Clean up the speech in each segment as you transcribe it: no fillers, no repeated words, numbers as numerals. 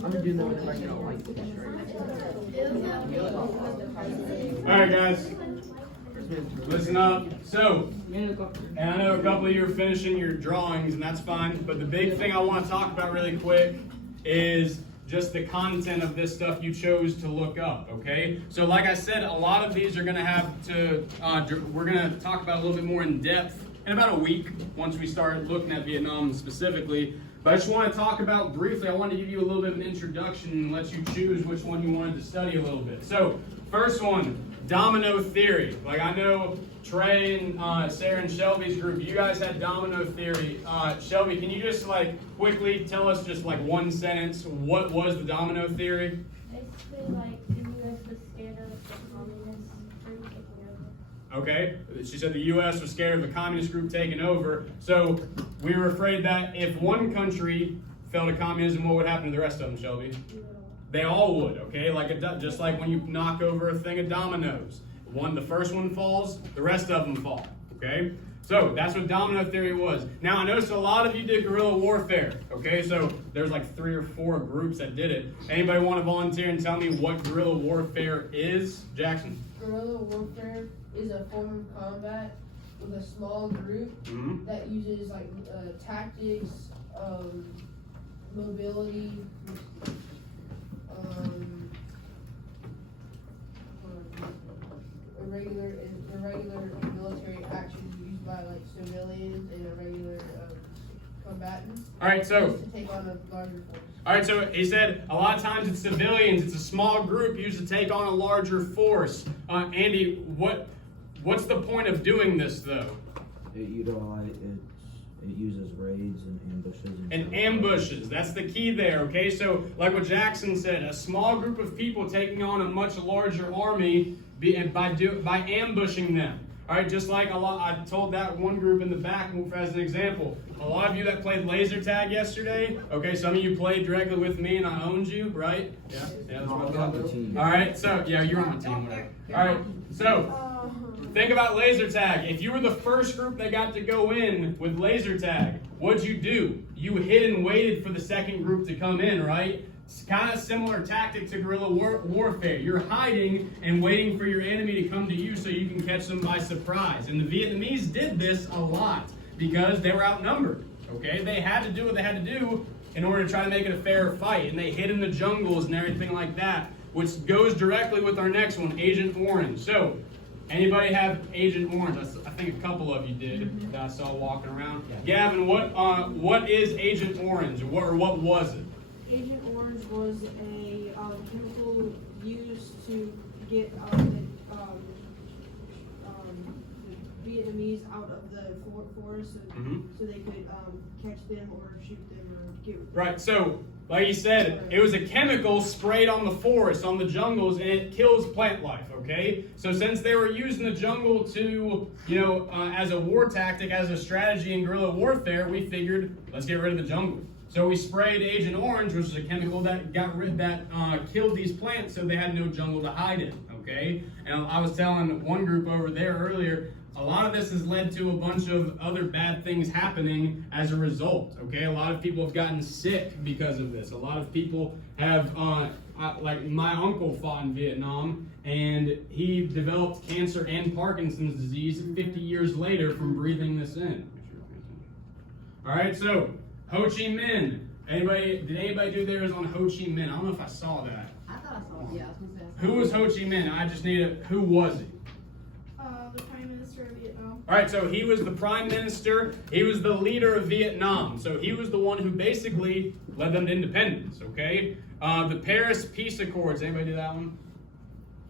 gonna do that whenever I get a light switch, right? Alright guys, listen up. So, and I know a couple of you are finishing your drawings and that's fine, but the big thing I want to talk about really quick is just the content of this stuff you chose to look up, okay? So like I said, a lot of these are gonna have to, we're gonna talk about a little bit more in depth in about a week once we start looking at Vietnam specifically. But I just want to talk about briefly, I want to give you a little bit of an introduction and let you choose which one you wanted to study a little bit. So, first one, domino theory. Like I know Trey and Sarah and Shelby's group, you guys had domino theory. Shelby, can you just like quickly tell us just like one sentence, what was the domino theory? Basically, like the U.S. was scared of the communist group taking over. Okay, she said the U.S. was scared of the communist group taking over. So we were afraid that if one country fell to communism, what would happen to the rest of them, Shelby? They all would, okay? Like just like when you knock over a thing of dominoes. The first one falls, the rest of them fall, okay? So that's what domino theory was. Now I noticed a lot of you did guerrilla warfare, okay? So there's like 3 or 4 groups that did it. Anybody want to volunteer and tell me what guerrilla warfare is? Jackson? Guerrilla warfare is a form of combat with a small group that uses like tactics, mobility, irregular military actions used by like civilians and irregular combatants. All right, so to take on a larger force. All right, so he said a lot of times it's civilians. It's a small group used to take on a larger force. Andy, what's the point of doing this though? It uses raids and ambushes. And ambushes, that's the key there, okay? So, like what Jackson said, a small group of people taking on a much larger army by ambushing them. All right, just like I told that one group in the back as an example. A lot of you that played laser tag yesterday, okay, some of you played directly with me and I owned you, right? Yeah, that's what I thought. All right, so, yeah, you're on my team, whatever. All right, so, think about laser tag. If you were the first group that got to go in with laser tag, what'd you do? You hid and waited for the second group to come in, right? It's kind of similar tactic to guerrilla warfare. You're hiding and waiting for your enemy to come to you so you can catch them by surprise. And the Vietnamese did this a lot because they were outnumbered, okay? They had to do what they had to do in order to try to make it a fair fight. And they hid in the jungles and everything like that, which goes directly with our next one, Agent Orange. So, anybody have Agent Orange? I think a couple of you did that I saw walking around. Gavin, what is Agent Orange, or what was it? Agent Orange was a chemical used to get the Vietnamese out of the forest so they could catch them or shoot them or get rid of them. Right, so like you said, it was a chemical sprayed on the forest, on the jungles, and it kills plant life, okay? So since they were using the jungle to, as a war tactic, as a strategy in guerrilla warfare, we figured, let's get rid of the jungle. So we sprayed Agent Orange, which is a chemical that killed these plants so they had no jungle to hide in, okay? And I was telling one group over there earlier, a lot of this has led to a bunch of other bad things happening as a result, okay? A lot of people have gotten sick because of this. A lot of people have, like my uncle fought in Vietnam, and he developed cancer and Parkinson's disease 50 years later from breathing this in. All right, so Ho Chi Minh. Did anybody do theirs on Ho Chi Minh? I don't know if I saw that. I thought I saw it. Yeah, I was going to say. Who was Ho Chi Minh? I just need who was he? The Prime Minister of Vietnam. All right, so he was the prime minister. He was the leader of Vietnam. So he was the one who basically led them to independence, okay? The Paris Peace Accords. Anybody do that one?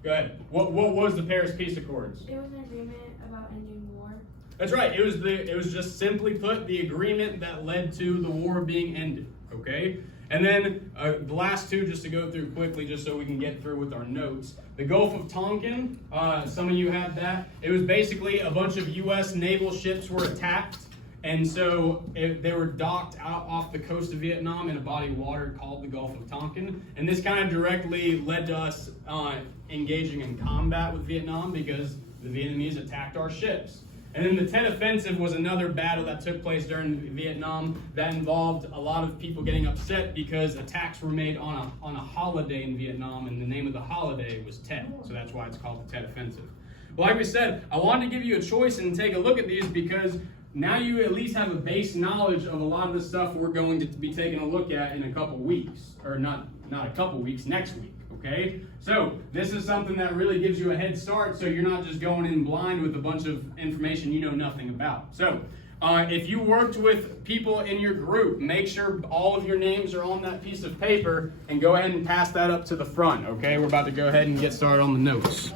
Go ahead. What was the Paris Peace Accords? It was an agreement about ending war. That's right. It was just simply put the agreement that led to the war being ended, okay? And then the last two, just to go through quickly, just so we can get through with our notes. The Gulf of Tonkin, some of you had that. It was basically a bunch of U.S. naval ships were attacked, and so they were docked out off the coast of Vietnam in a body of water called the Gulf of Tonkin. And this kind of directly led to us engaging in combat with Vietnam because the Vietnamese attacked our ships. And then the Tet Offensive was another battle that took place during Vietnam that involved a lot of people getting upset because attacks were made on a holiday in Vietnam, and the name of the holiday was Tet. So that's why it's called the Tet Offensive. Well, like we said, I wanted to give you a choice and take a look at these because now you at least have a base knowledge of a lot of the stuff we're going to be taking a look at in a couple weeks. Or not a couple weeks, next week. Okay, so this is something that really gives you a head start, so you're not just going in blind with a bunch of information you know nothing about. So if you worked with people in your group, make sure all of your names are on that piece of paper and go ahead and pass that up to the front. Okay, we're about to go ahead and get started on the notes.